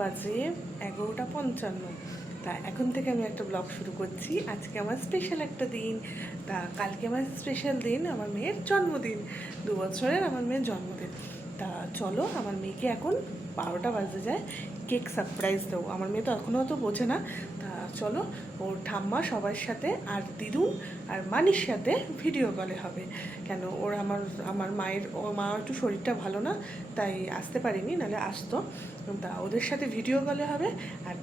বাজে 11:55। তা এখন থেকে আমি একটা ব্লগ শুরু করছি। আজকে আমার স্পেশাল একটা দিন। তা কালকে আমার স্পেশাল দিন, আমার মেয়ের জন্মদিন। 2 বছরের আমার মেয়ের জন্মদিন। তা চলো, আমার মেয়েকে এখন 12টা বাজে যায়, কেক সারপ্রাইজ দেবো। আমার মেয়ে তো এখনও তো বোঝে না। তা চলো, ওর ঠাম্মা সবার সাথে আর দিদুন আর মানির সাথে ভিডিও কলে হবে। কেন ওর আমার মায়ের, ওর মা একটু শরীরটা ভালো না, তাই আসতে পারিনি, নাহলে আসতো। তা ওদের সাথে ভিডিও কলে হবে। আর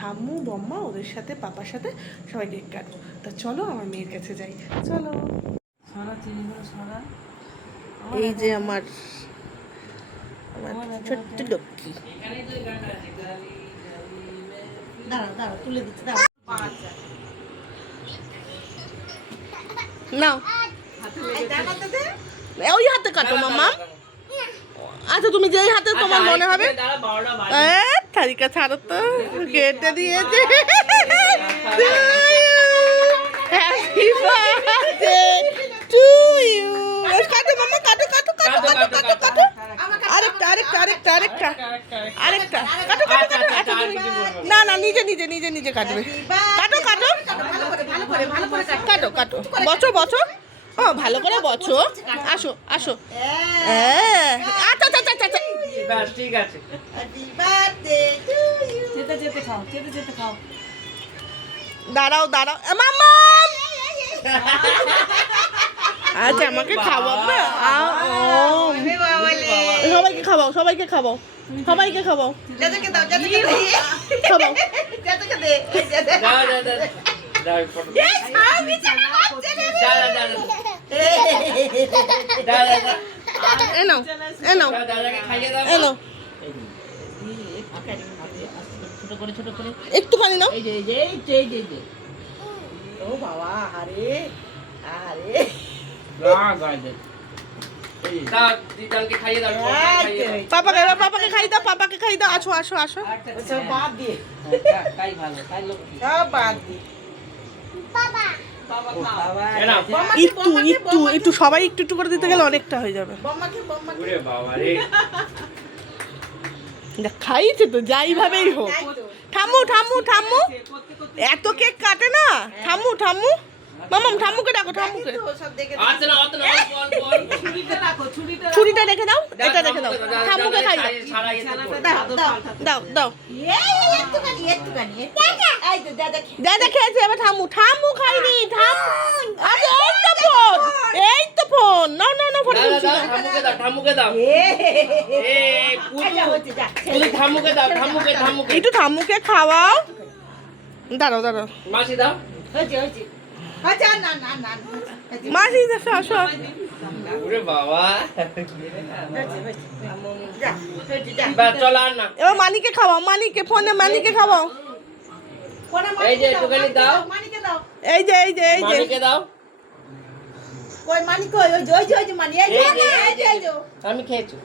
ঠাম্মু বম্মা ওদের সাথে, পাপার সাথে সবাই কেক কাটবো। তা চলো আমার মেয়ের কাছে যাই, চলো। এই যে আমার ছোট্ট লক্ষ্মী। দাঁড়াও তুলে দিচ্ছি, নাও ওই হাতে কাটো মামা। আচ্ছা, তুমি যেই হাতে তোমার মনে হবে। তারিকা ছাড়ো তো, কেটে দিয়েছে। Happy birthday to you. কাটো মামা, কাটো কাটো কাটো কাটো কাটো কাটো। আরেকটা আরেকটা আরেকটা আরেকটা আরেকটা কাটো কাটো কাটো। না না, নিজে নিজে নিজে নিজে কাটবে। কাটো কাটো কাটো কাটো। বছর বছর, ও ভালো করে বছো। আসো আসো। আচ্ছা আচ্ছা আচ্ছা আচ্ছা, ঠিক আছে। দাঁড়াও দাঁড়াও মামা। আচ্ছা, আমাকে খাওয়াবে। সবাইকে খাওয়াও, সবাইকে খাওয়াও, সবাইকে খাওয়াও, খাওয়াও। এনো এনো এনো, একটুখানি নাও। ও বাবা, আরে আরে পাপাকে খাই দাও, পাপাকে খাই দাও। আসো আসো আসো। একটু একটু একটু সবাই একটু একটু করে দিতে গেলে অনেকটা হয়ে যাবে। খাইছে তো, যাই ভাবেই হোক। ঠাম্মু ঠাম্মু ঠাম্মু, এত কেক কাটে না। ঠাম্মু ঠাম্মু, মামাম ঠাম্মুকে ডাকো, ঠাম্মুকে। ছুরিটা রেখে দাও, এটা রেখে দাও, ঠাম্মুকে খাই দাও। দাও দাও। দাদা খেয়েছে, এবার ঠাম্মু। ঠাম্মু খাইনি, ঠাম্মু। আরে এই তো ফোন, এই তো ফোন। না না না, ফোন খুলছি না। ঠাম্মুকে দাও। একটু ঠাম্মুকে খাওয়াও। দাঁড়াও দাঁড়াও, মাসি দাও। মাসি আসো। ওরে বাবা, চল আর না। এবার মানিকে খাওয়াও, মানিকে ফোনে মানিকে খাওয়াও। এই যে একটুখানি দাও। এই যে এই যে এই যে মানিকে দাও। আমি খেয়েছি।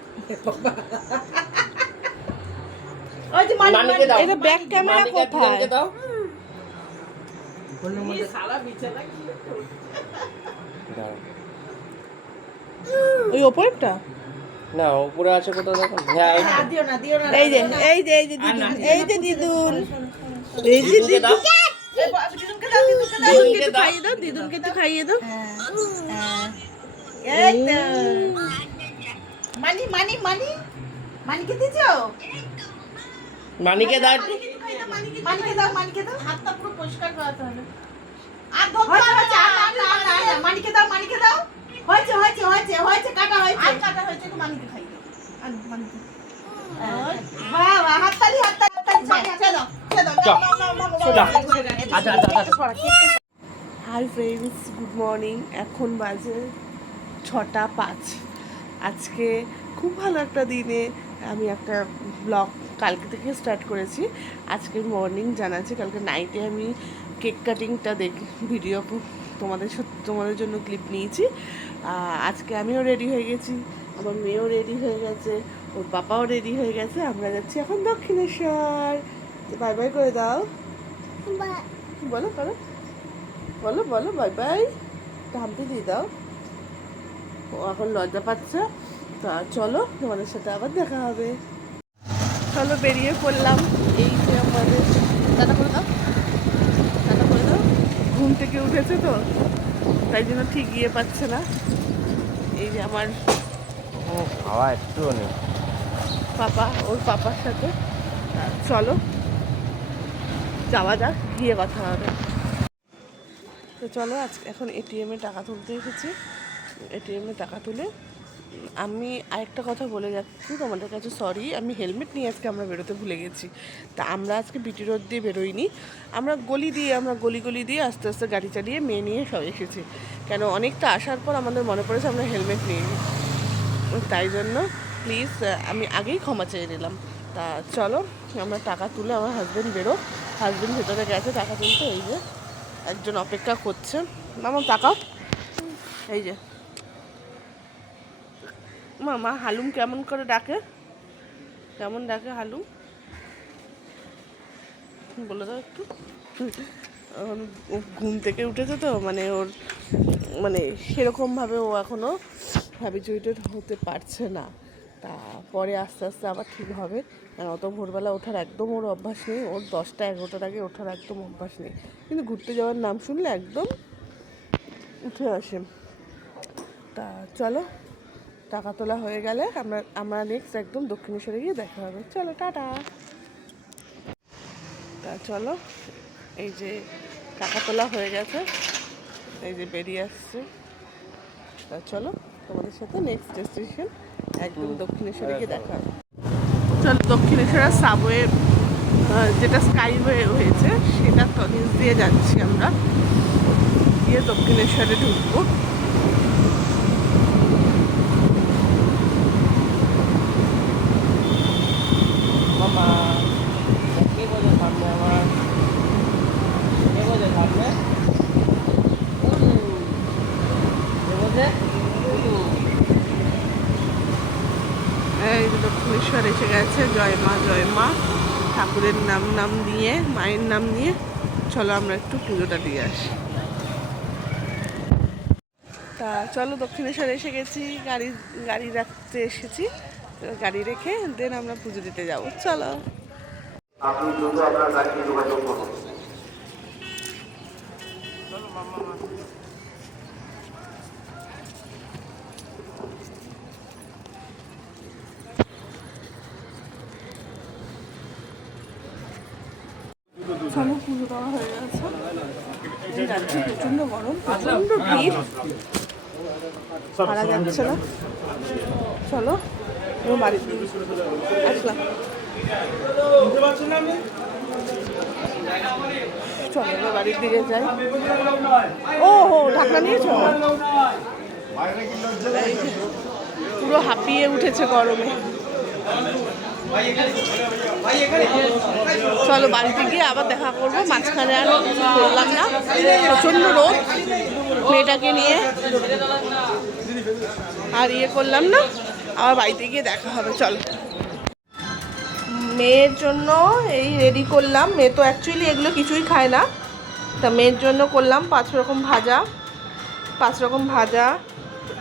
মানিকে দাও। এটা ব্যাক ক্যামেরা কোথায়? দাও। ওই ওপরটা না, উপরে আছে কোথাও দেখো। হ্যাঁ, এই যে এই যে এই যে দিদুন, এই যে দিদুন, এই যে দিদুন। দিদুনকে একটু খাইয়ে দাও, দিদুনকে একটু খাইয়ে দাও। মানিকে দিছো? মানিকে দাও। মানিকে দাও, হাতটা পুরো পরিষ্কার করাতে হবে। আর মানিকে দাও। হয়েছে, কাটা হয়েছে, তো মানিকে খাই দাও। মানিকে। বাবা, হাততালি। Hi friends, good morning. এখন বাজে 6:05। আজকে খুব ভালো একটা দিনে আমি একটা ব্লগ কালকে থেকে স্টার্ট করেছি। আজকে মর্নিং জানাচ্ছি, কালকে নাইটে আমি কেক কাটিংটা ভিডিও তোমাদের জন্য ক্লিপ নিয়েছি। আজকে আমিও রেডি হয়ে গেছি, আমার মেয়েও রেডি হয়ে গেছে, ওর বাবাও রেডি হয়ে গেছে। আমরা যাচ্ছি এখন দক্ষিণেশ্বর। বাই বাই করে দাও, বলো করো, বলো বলো বাই বাই, হাম্পি দিয়ে দাও। ও এখন লজ্জা পাচ্ছে। তা চলো, তোমাদের সাথে আবার দেখা হবে। চলো বেরিয়ে পড়লাম। এই যে আমাদের দাদা করে দাও, দাদা করে দাও। ঘুম থেকে উঠেছে তো, তাই জন্য ঠিক গিয়ে পাচ্ছে না। এই যে আমার ও খাওয়া একটুও নেই। পাপা, ওর পাপার সাথে। চলো যাওয়া যাক, গিয়ে কথা হবে। তো চলো এখন এটিএমে টাকা তুলতে এসেছি। এটিএমে টাকা তুলে আমি আরেকটা কথা বলে যাচ্ছি তোমাদের কাছে, সরি, আমি হেলমেট নিয়ে আজকে আমরা বেরোতে ভুলে গেছি। তা আমরা আজকে বিটি রোড দিয়ে বেরোইনি, আমরা গলি গলি দিয়ে আস্তে আস্তে গাড়ি চালিয়ে মেয়ে নিয়ে সব এসেছি। কেন অনেকটা আসার পর আমাদের মনে পড়েছে আমরা হেলমেট নিয়ে নিই, তাই জন্য প্লিজ আমি আগেই ক্ষমা চেয়ে নিলাম। তা চলো আমরা টাকা তুলে, আমার হাজব্যান্ড হাজব্যান্ড ভেতরে গেছে টাকা তুলতে। এই যে একজন অপেক্ষা করছে, মামা তাকাও। এই যে মামা হালুম কেমন করে ডাকে, কেমন ডাকে হালুম বলে দাও একটু। ও ঘুম থেকে উঠেছে তো, মানে ওর মানে সেরকমভাবে ও এখনও হ্যাবিচুয়েটেড হতে পারছে না। তা পরে আস্তে আস্তে আবার ঠিক হবে। আর অত ভোরবেলা ওঠার একদম ওর অভ্যাস নেই, ওর 10টা-11টার আগে ওঠার একদম অভ্যাস নেই, কিন্তু ঘুরতে যাওয়ার নাম শুনলে একদম উঠে আসে। তা চলো টাকা তোলা হয়ে গেলে আমরা নেক্সট একদম দক্ষিণেশ্বরে গিয়ে দেখা হবে। চলো টাটা। তা চলো, এই যে টাকা তোলা হয়ে গেছে, এই যে বেরিয়ে আসছে। তা চলো তোমাদের সাথে নেক্সট ডেস্টিনেশন একদম দক্ষিণেশ্বরে গিয়ে দেখা হবে। চলো দক্ষিণেশ্বরের সাবওয়ে যেটা স্কাইওয়ে হয়েছে সেটা নিচ দিয়ে যাচ্ছি আমরা, গিয়ে দক্ষিণেশ্বরে ঢুকবো। মামা কে বোঝে সামনে আমার, কে বোঝে সামনে, কে বোঝে। এই যে দক্ষিণেশ্বর এসে গেছে, জয় মা ঠাকুরের নাম নিয়ে, মায়ের নাম নিয়ে চলো আমরা একটু পুজোটা দিয়ে আসি। তা চলো দক্ষিণেশ্বর এসে গেছি, গাড়ি রাখতে এসেছি, গাড়ি রেখে দেন আমরা পুজো দিতে যাব। চলো আপনি দ্রুত আপনার গাড়িতে যোগাযোগ করুন। চলো পুজো দেওয়া হয়ে গেছে, এই রাত্রে প্রচণ্ড গরম, প্রচণ্ড ভিড়, পারা যাচ্ছে না। চলো এবার বাড়ির দিকে আসলাম। চলো এবার বাড়ির দিকে যাই। ও হো ঢাকা নিয়েছো, এই যে পুরো হাঁপিয়ে উঠেছে গরমে। চলো বাড়িতে গিয়ে আবার দেখা করবো, মাঝখানে আর করলাম না, প্রচণ্ড রোদ, মেয়েটাকে নিয়ে আর করলাম না, আবার বাড়িতে গিয়ে দেখা হবে। চলো মেয়ের জন্য এই রেডি করলাম, মেয়ে তো অ্যাকচুয়ালি এগুলো কিছুই খায় না, তা মেয়ের জন্য করলাম 5 রকম ভাজা,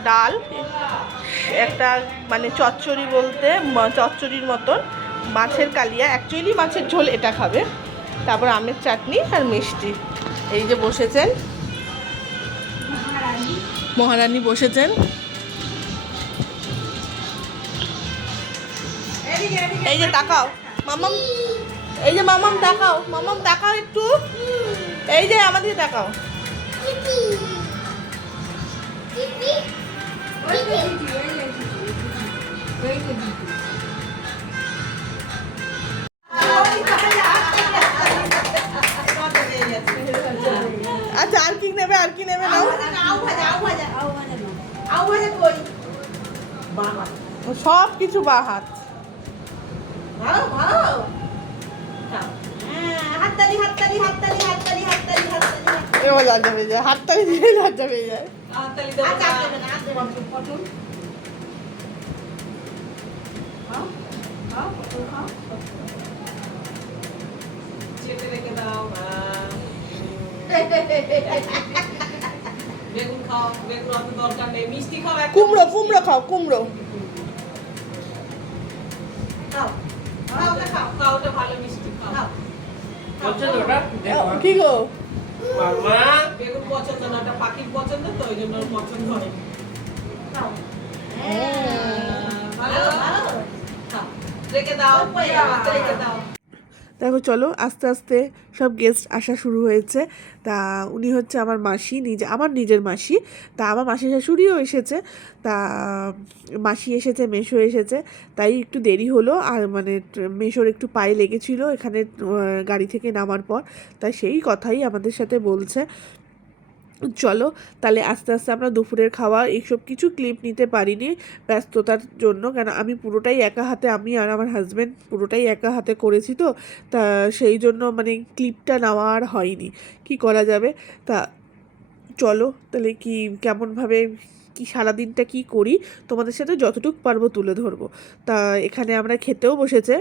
ডাল, একটা মানে চচ্চড়ি বলতে চচ্চড়ির মতন মাছের কালিয়া, অ্যাকচুয়ালি মাছের ঝোল, এটা খাবে, তারপর আমের চাটনি আর মিষ্টি। এই যে বসেছেন মহারানী বসেছেন, এই যে তাকাও মামাম, এই যে মামাম তাকাও একটু, এই যে আমাদের তাকাও। আচ্ছা আর কি নেবে নাও, সব কিছু বা হাত, এবার লজ্জা পেয়ে যায়, হাততালি দিয়ে লজ্জা পেয়ে যায়। কুমড়ো খাও, কুমড়ো বলছে তো ওটা দেখো কি গো মামা বেগুন পছন্দ না, ওটা পাখির পছন্দ তো ওই জন্য ওর পছন্দ হয়। ভালো ভালো খাও। রেখে দাও, রেখে দাও। দেখো চলো আস্তে আস্তে সব গেস্ট আসা শুরু হয়েছে। তা উনি হচ্ছে আমার মাসি, আমার নিজের মাসি। তা আমার মাসি শাশুড়িও এসেছে। তা মাসি এসেছে, মেসো এসেছে, তাই একটু দেরি হলো। আর মানে মেসোর একটু পায়ে লেগেছিল এখানে গাড়ি থেকে নামার পর, তাই সেই কথাই আমাদের সাথে বলছে। চলো তাহলে আস্তে আস্তে আমরা দুপুরের খাওয়া এইসব কিছু ক্লিপ নিতে পারিনি ব্যস্ততার জন্য, কেন আমি পুরোটাই একা হাতে, আমি আর আমার হাজব্যান্ড পুরোটাই একা হাতে করেছি তো, তা সেই জন্য মানে ক্লিপটা নেওয়া আর হয়নি। কি করা যাবে। তা চলো তাহলে কি কেমনভাবে কি সারাদিনটা কি করি তোমাদের সাথে যতটুকু পারবো তুলে ধরবো। তা এখানে আমরা খেতেও বসেছে।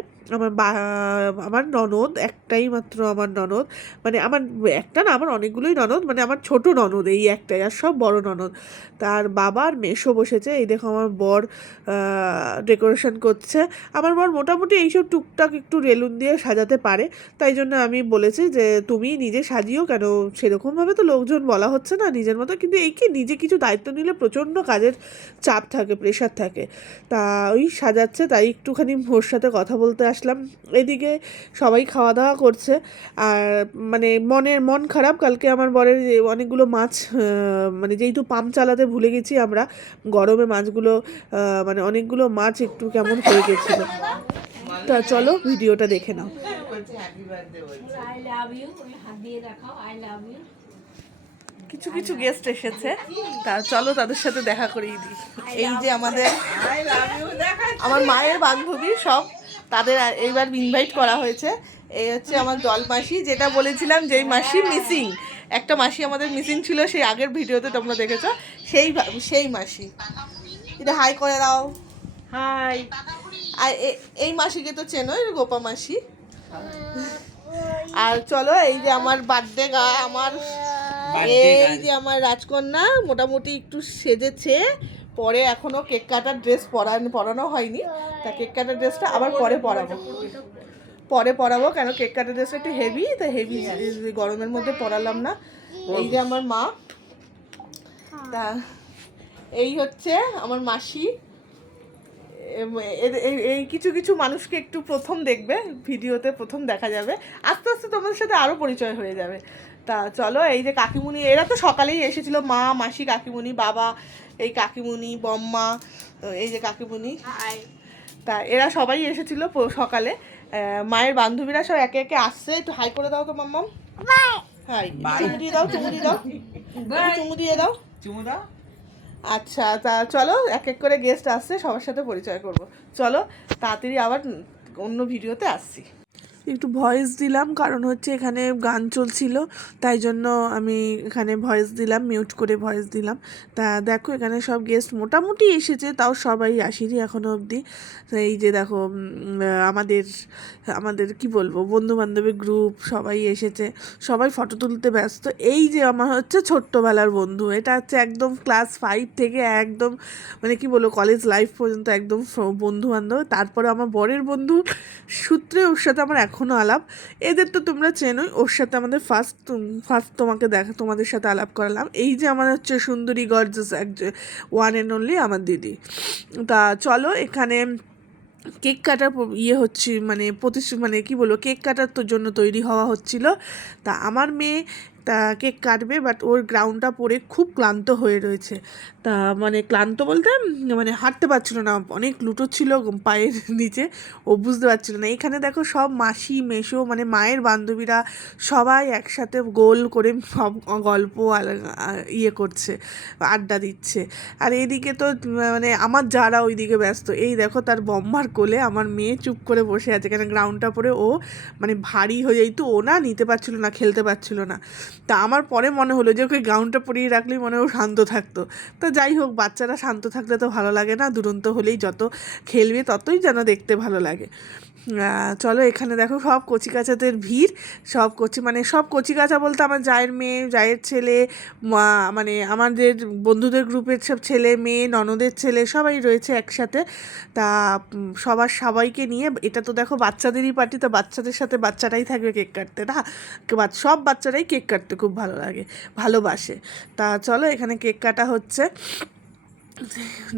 আমার ননদ একটাই মাত্র, আমার ননদ মানে আমার একটা না, আমার অনেকগুলোই ননদ, মানে আমার ছোট ননদ এই একটাই, আর সব বড় ননদ। তার বাবার মেসো বসেছে। এই দেখো আমার বর ডেকোরেশন করছে। আমার বর মোটামুটি এইসব টুকটাক একটু রেলুন দিয়ে সাজাতে পারে, তাই জন্য আমি বলেছি যে তুমি নিজে সাজিও, কেন সেরকমভাবে তো লোকজন বলা হচ্ছে না, নিজের মতো। কিন্তু এই কি নিজে কিছু দায়িত্ব নিলে প্রচণ্ড কাজের চাপ থাকে, প্রেশার থাকে। তা ওই সাজাচ্ছে, তাই একটুখানি ওর সাথে কথা বলতে আসলাম। এদিকে সবাই খাওয়া দাওয়া করছে। আর মানে মন খারাপ, কালকে আমার বরের অনেকগুলো মাছ মানে যেহেতু পাম্প চালাতে ভুলে গেছি আমরা, গরমে মাছগুলো মানে অনেকগুলো মাছ একটু কেমন হয়ে গেছিলো। তা চলো ভিডিওটা দেখে নাও। আই লাভ ইউ, হাত দিয়ে দেখাও আই লাভ ইউ। কিছু কিছু গেস্ট এসেছে, তা চলো তাদের সাথে দেখা করিয়ে দিই। এই যে আমাদের আমার মায়ের বান্ধবী সব, তাদের এইবার ইনভাইট করা হয়েছে। এই হচ্ছে আমার জল মাসি, যেটা বলেছিলাম যেই মাসি মিসিং, একটা মাসি আমাদের মিসিং ছিল সেই আগের ভিডিওতে তোমরা দেখেছো, সেই মাসি। এটা হাই করে দাও। হাই। আর এই মাসিকে তো চেনোই, গোপা মাসি। আর চলো এই যে আমার বার্থডে আমার এই যে আমার রাজকন্যা মোটামুটি একটু সেজেছে, পরে এখনো কেক কাটার ড্রেস পরানো হয়নি। তা কেক কাটার ড্রেসটা আবার পরে পরাবো, কেন কেক কাটার ড্রেসটা একটু হেভি, তাই হেভি গরমের মধ্যে পরালাম না। এই যে আমার মা, তা এই হচ্ছে আমার মাসি। এই কিছু কিছু মানুষকে একটু প্রথম দেখবে ভিডিওতে, প্রথম দেখা যাবে, আস্তে আস্তে তোমাদের সাথে আরও পরিচয় হয়ে যাবে। তা চলো এই যে কাকিমুনি, এরা তো সকালেই এসেছিলো, মা মাসি কাকিমুনি, বাবা, এই কাকিমুনি, বম্মা, এই যে কাকিমুনি, তা এরা সবাই এসেছিলো সকালে। মায়ের বান্ধবীরা সব একে একে আসছে। একটু হাই করে দাও তো মাম্মাম, হাই, চুমু দিয়ে দাও, চুমু দিয়ে দাও। আচ্ছা তা চলো এক এক করে গেস্ট আসছে, সবার সাথে পরিচয় করব। চলো তাড়াতাড়ি আবার অন্য ভিডিওতে আসছি। একটু ভয়েস দিলাম, কারণ হচ্ছে এখানে গান চলছিল, তাই জন্য আমি এখানে ভয়েস দিলাম, মিউট করে ভয়েস দিলাম। তা দেখো এখানে সব গেস্ট মোটামুটি এসেছে, তাও সবাই আসেনি এখনও অবধি। এই যে দেখো আমাদের কি বলবো, বন্ধুবান্ধবের গ্রুপ সবাই এসেছে, সবাই ফটো তুলতে ব্যস্ত। এই যে আমার হচ্ছে ছোট্টবেলার বন্ধু, এটা হচ্ছে একদম ক্লাস 5 থেকে একদম মানে কি বলবো কলেজ লাইফ পর্যন্ত একদম বন্ধু বান্ধব। তারপরে আমার বরের বন্ধু সূত্রে ওর সাথে আমার এখনও আলাপ। এদের তো তোমরা চেনোই, ওর সাথে আমাদের ফার্স্ট তোমাদের সাথে আলাপ করালাম। এই যে আমার হচ্ছে সুন্দরী গর্জাস ওয়ান অ্যান্ড অনলি আমার দিদি। তা চলো এখানে কেক কাটার হচ্ছে মানে কি বলবো, কেক কাটার জন্য তৈরি হওয়া হচ্ছিল। তা আমার মেয়ে তা কেক কাটবে, বাট ওর গ্রাউন্ডটা পরে খুব ক্লান্ত হয়ে রয়েছে। তা মানে ক্লান্ত বলতে মানে হাঁটতে পারছিল না, অনেক লুটো ছিল পায়ের নিচে, ও বুঝতে পারছিল না। এখানে দেখো সব মাসি মেসো মানে মায়ের বান্ধবীরা সবাই একসাথে গোল করে সব গল্প করছে, আড্ডা দিচ্ছে। আর এইদিকে তো মানে আমার যারা ওইদিকে ব্যস্ত। এই দেখো তার বম্মার কোলে আমার মেয়ে চুপ করে বসে আছে, কেন গ্রাউন্ডটা পরে ও মানে ভারী হয়ে যাইতো, ও না নিতে পারছিল না, খেলতে পারছিল না। তা আমার পরে মনে হলো যে ওকে গ্রাউন্ডটা পরিয়ে রাখলেই মনে ও শান্ত থাকতো। তা যাই হোক, বাচ্চারা শান্ত থাকলে তো ভালো লাগে না, দুরন্ত হলেই যত খেলবে ততই যেন দেখতে ভালো লাগে। চলো এখানে দেখো সব কচিকাচাদের ভিড়, সব সব কচিকাচা বলতে আমার জায়ের মেয়ে, জায়ের ছেলে, মানে আমাদের বন্ধুদের গ্রুপের সব ছেলে মেয়ে, ননদের ছেলে সবাই রয়েছে একসাথে। তা সবাইকে নিয়ে, এটা তো দেখো বাচ্চাদেরই পার্টি, তো বাচ্চাদের সাথে বাচ্চাটাই থাকবে কেক কাটতে না, সব বাচ্চারাই কেক কাটতে খুব ভালোবাসে। তা চলো এখানে কেক কাটা হচ্ছে।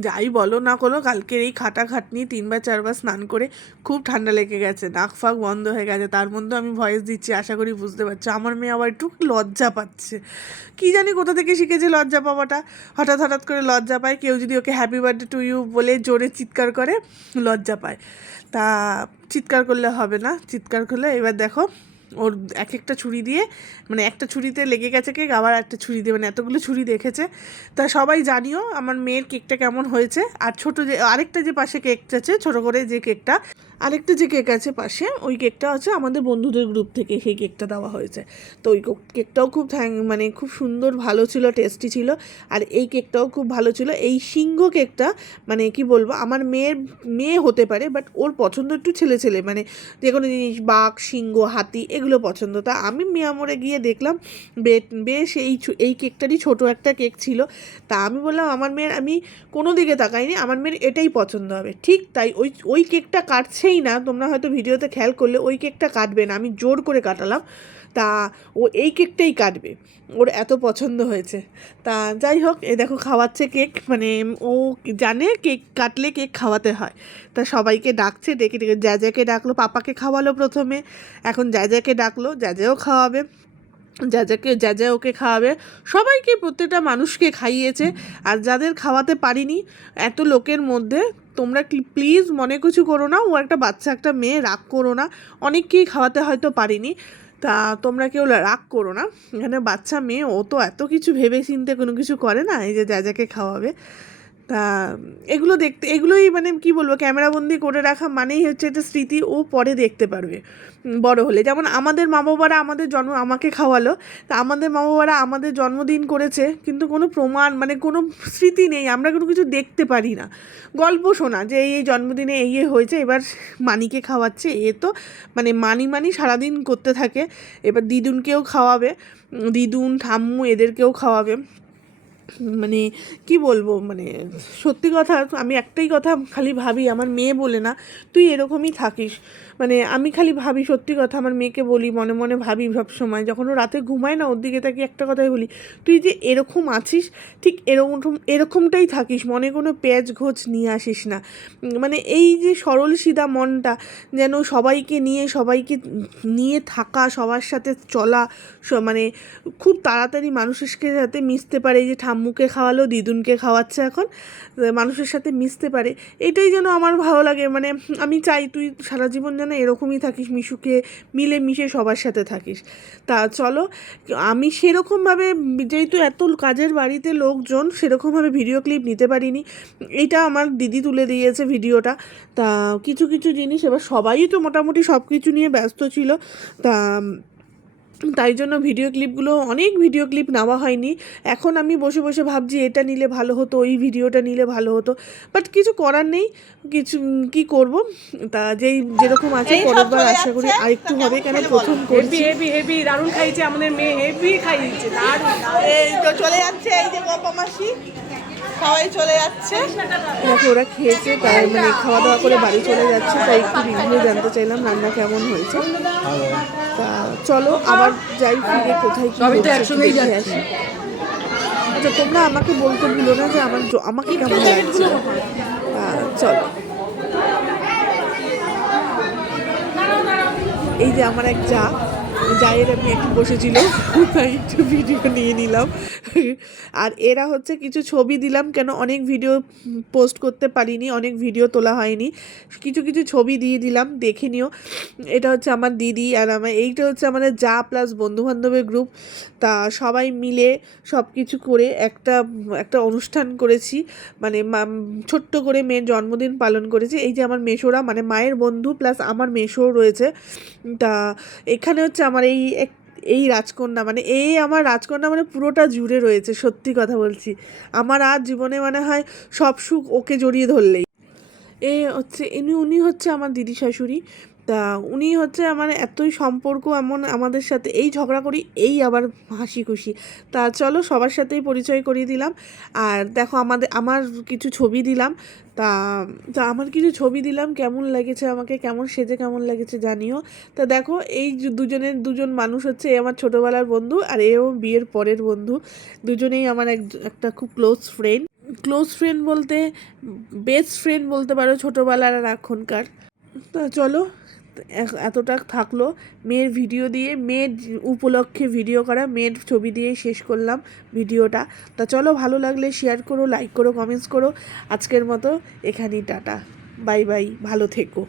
যাই বলো না করো, কালকের এই খাটাখাটনি 3-4বার স্নান করে খুব ঠান্ডা লেগে গেছে, নাক ফাক বন্ধ হয়ে গেছে। তার মধ্যে আমি ভয়েস দিচ্ছি, আশা করি বুঝতে পারছো। আমার মেয়ে আবার একটু লজ্জা পাচ্ছে, কী জানি কোথা থেকে শিখেছে লজ্জা পাওয়াটা, হঠাৎ করে লজ্জা পায়। কেউ যদি ওকে হ্যাপি বার্থডে টু ইউ বলে জোরে চিৎকার করে লজ্জা পায়। তা চিৎকার করলে হবে না, চিৎকার করলে এবার দেখো ওর এক একটা ছুরি দিয়ে, মানে একটা ছুরিতে লেগে গেছে কেক, আবার একটা ছুরি দিয়ে, মানে এতগুলো ছুরি দেখেছে। তা সবাই জানিও আমার মেয়ের কেকটা কেমন হয়েছে। আর ছোটো যে আরেকটা যে পাশে কেক আছে ছোটো করে যে কেকটা, আরেকটা যে কেক আছে পাশে, ওই কেকটা হচ্ছে আমাদের বন্ধুদের গ্রুপ থেকে সেই কেকটা দেওয়া হয়েছে। তো ওই কেকটাও খুব মানে খুব সুন্দর, ভালো ছিল, টেস্টি ছিল। আর এই কেকটাও খুব ভালো ছিল। এই সিংহ কেকটা মানে কি বলবো, আমার মেয়ে হতে পারে, বাট ওর পছন্দ একটু ছেলে, মানে যে কোনো জিনিস, বাঘ, সিংহ, হাতি এগুলো পছন্দ। তা আমি মিয়ামোড়ে গিয়ে দেখলাম বেশ এই কেকটারই ছোট একটা কেক ছিল। তা আমি বললাম আমার মেয়ের, আমি কোনো দিকে তাকাইনি, আমার মেয়ের এটাই পছন্দ হবে। ঠিক তাই ওই কেকটা কাটছেই না, তোমরা হয়তো ভিডিওতে খেয়াল করলে ওই কেকটা কাটবে না, আমি জোর করে কাটালাম। তা ও এই কেকটাই কাটবে, ওর এত পছন্দ হয়েছে। তা যাই হোক, এ দেখো খাওয়াচ্ছে কেক, মানে ও জানে কেক কাটলে কেক খাওয়াতে হয়। তা সবাইকে ডাকছে, ডেকে জ্যাকে ডাকলো, পাপাকে খাওয়ালো প্রথমে, এখন জ্যাকে ডাকলো, জ্যাও খাওয়াবে, যা ওকে খাওয়াবে। সবাইকে, প্রত্যেকটা মানুষকে খাইয়েছে। আর যাদের খাওয়াতে পারিনি এত লোকের মধ্যে, তোমরা প্লিজ মনে কিছু করো না, ও একটা বাচ্চা, একটা মেয়ে, রাগ করো না। অনেককেই খাওয়াতে হয়তো পারিনি, তা তোমরা কেউ রাগ করো না। এখানে বাচ্চা মেয়ে, ও তো এত কিছু ভেবে চিন্তে কোনো কিছু করে না, এই যে যাকে খাওয়াবে। তা এগুলোই মানে কি বলবো, ক্যামেরাবন্দি করে রাখা মানেই হচ্ছে একটা স্মৃতি, ও পরে দেখতে পারবে বড় হলে। যেমন আমাদের মা বাবারা আমাকে খাওয়ালো, তা আমাদের মা বাবারা আমাদের জন্মদিন করেছে, কিন্তু কোনো প্রমাণ মানে কোনো স্মৃতি নেই, আমরা কোনো কিছু দেখতে পারি না। গল্প শোনা যে এই জন্মদিনে এই হয়েছে, এবার মানিকে খাওয়াচ্ছে, এ তো মানে মানি সারাদিন করতে থাকে। এবার দিদুনকেও খাওয়াবে, দিদুন, ঠাম্মু এদেরকেও খাওয়াবে। মানে কি বলবো, মানে সত্যি কথা, আমি একটাই কথা খালি ভাবি, আমার মেয়ে বলে না, তুই এরকমই থাকিস। মানে আমি খালি ভাবি, সত্যি কথা, আমার মেয়েকে বলি, মনে মনে ভাবি সব সময়, যখন ও রাতে ঘুমায় না, ওর দিকে তাকিয়ে একটা কথাই বলি, তুই যে এরকম আছিস, ঠিক এরকমটাই থাকিস, মনে কোনো পেঁচ ঘোচ নিয়ে আসিস না। মানে এই যে সরল সিধা মনটা, যেন সবাইকে নিয়ে থাকা, সবার সাথে চলা, মানে খুব তাড়াতাড়ি মানুষের সাথে মিশতে পারে। এই যে ঠাম্মুকে খাওয়ালো, দিদুনকে খাওয়াচ্ছে, এখন মানুষের সাথে মিশতে পারে, এটাই যেন আমার ভালো লাগে। মানে আমি চাই তুই সারা জীবন যেন এরকমই থাকিস, মিলেমিশে সবার সাথে থাকিস। তা চলো, আমি সেরকমভাবে, যেহেতু এত কাজের বাড়িতে লোকজন, সেরকমভাবে ভিডিও ক্লিপ নিতে পারিনি। এইটা আমার দিদি তুলে দিয়েছে ভিডিওটা। তা কিছু জিনিস, এবার সবাই তো মোটামুটি সব কিছু নিয়ে ব্যস্ত ছিল, তাই জন্য অনেক ভিডিও ক্লিপ নেওয়া হয়নি। এখন আমি বসে ভাবছি এটা নিলে ভালো হতো, ওই ভিডিওটা নিলে ভালো হতো, বাট কিছু করার নেই, কি করব। তা যেরকম আছে, পরের বার আশা করি আরেকটু হবে, কেন প্রথম করছি। হেভি দারুণ খাইছে আমাদের মেয়ে, হেভি খাইছে, দারুণ। এই তো চলে যাচ্ছে, এই যে বাবা মাসি সবাই চলে যাচ্ছে, দেখো ওরা খেয়েছে, তাই মানে খাওয়া দাওয়া করে বাড়ি চলে যাচ্ছে। তাই একটু রিভিউ জানতে চাইলাম রান্না কেমন হয়েছে। তা চলো আবার যাই, ফিরে কোথায় কি দেখে আসি। আচ্ছা, তোমরা আমাকে বলতে ভুলো না যে আমাকে কেমন লাগছে। চলো, এই যে আমার এক জায়ের আমি একটু বসেছিল, তাই একটু ভিডিও নিয়ে নিলাম। আর এরা হচ্ছে কিছু ছবি দিলাম, কেন অনেক ভিডিও পোস্ট করতে পারিনি, অনেক ভিডিও তোলা হয়নি, কিছু ছবি দিয়ে দিলাম, দেখে নিও। এটা হচ্ছে আমার দিদি, আর এইটা হচ্ছে আমাদের প্লাস বন্ধুবান্ধবের গ্রুপ। তা সবাই মিলে সব কিছু করে একটা অনুষ্ঠান করেছি, মানে ছোট্ট করে মেয়ের জন্মদিন পালন করেছি। এই যে আমার মেশোরা, মানে মায়ের বন্ধু প্লাস আমার মেশো রয়েছে। তা এখানে হচ্ছে আমার এই রাজকন্যা, মানে আমার রাজকন্যা মানে পুরোটা জুড়ে রয়েছে, সত্যি কথা বলছি। আমার আর জীবনে মনে হয় সব সুখ ওকে জড়িয়ে ধরলেই। উনি হচ্ছে আমার দিদি শাশুড়ি। তা উনি হচ্ছে আমার এতই সম্পর্ক এমন আমাদের সাথে, এই ঝগড়া করি এই আবার হাসি খুশি। তা চলো সবার সাথেই পরিচয় করিয়ে দিলাম। আর দেখো আমার কিছু ছবি দিলাম, তা তা আমার কিছু ছবি দিলাম, কেমন লেগেছে আমাকে, কেমন সেজে কেমন লেগেছে জানিও। তা দেখো এই যে দুজন মানুষ হচ্ছে, এ আমার ছোটোবেলার বন্ধু আর এও বিয়ের পরের বন্ধু। দুজনেই আমার একটা খুব ক্লোজ ফ্রেন্ড বলতে বেস্ট ফ্রেন্ড বলতে পারো, ছোটোবেলার আর এখনকার। তা চলো এতটা থাকলো মেয়ের ভিডিও দিয়ে, মেয়ের উপলক্ষে ভিডিও করা, মেয়ের ছবি দিয়ে শেষ করলাম ভিডিওটা। তা চলো ভালো লাগলে শেয়ার করো, লাইক করো, কমেন্টস করো। আজকের মতো এখানেই টাটা, বাই বাই, ভালো থেকো।